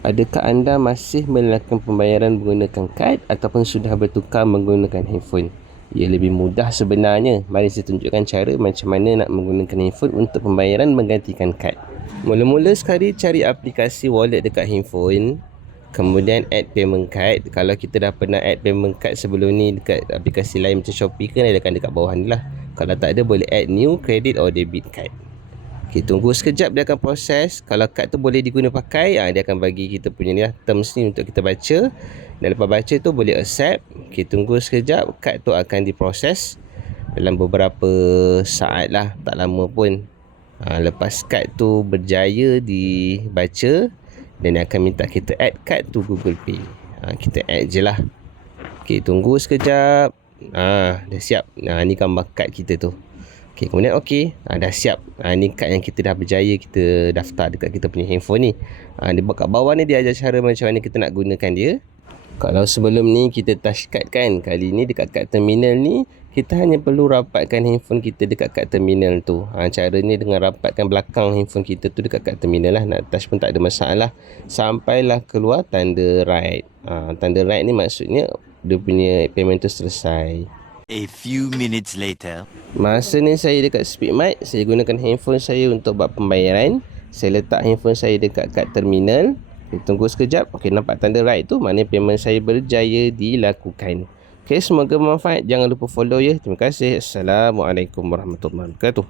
Adakah anda masih melakukan pembayaran menggunakan kad ataupun sudah bertukar menggunakan handphone? Ia lebih mudah sebenarnya. Mari saya tunjukkan cara macam mana nak menggunakan handphone untuk pembayaran menggantikan kad. Mula-mula sekali cari aplikasi wallet dekat handphone. Kemudian add payment card. Kalau kita dah pernah add payment card sebelum ni dekat aplikasi lain macam Shopee kan, ada dekat bawah ni lah. Kalau tak ada, boleh add new credit or debit card. Okay, tunggu sekejap, dia akan proses. Kalau kad tu boleh diguna pakai, dia akan bagi kita punya ni lah, terms ni untuk kita baca. Dan lepas baca tu boleh accept. Okay, tunggu sekejap, kad tu akan diproses dalam beberapa saat lah, tak lama pun. Lepas kad tu berjaya dibaca, dan dia akan minta kita add kad tu Google Pay. Kita add je lah. Okay, tunggu sekejap. Dah siap. Ni gambar kad kita tu. Okay, kemudian dah siap. Ni kad yang kita dah berjaya kita daftar dekat kita punya handphone ni. Di kat bawah ni dia ajar cara macam mana kita nak gunakan dia. Kalau sebelum ni kita touch card kan, kali ni dekat kad terminal ni kita hanya perlu rapatkan handphone kita dekat kad terminal tu. Caranya dengan rapatkan belakang handphone kita tu dekat kad terminal lah. Nak touch pun tak ada masalah. Sampailah keluar tanda right. Tanda right ni maksudnya dia punya payment tu selesai. A few minutes later. Masa ni saya dekat Speedmart, saya gunakan handphone saya untuk buat pembayaran. Saya letak handphone saya dekat kad terminal. Tunggu sekejap. Okey, nampak tanda right tu, maknanya payment saya berjaya dilakukan. Okey, semoga bermanfaat. Jangan lupa follow ya. Terima kasih. Assalamualaikum warahmatullahi wabarakatuh.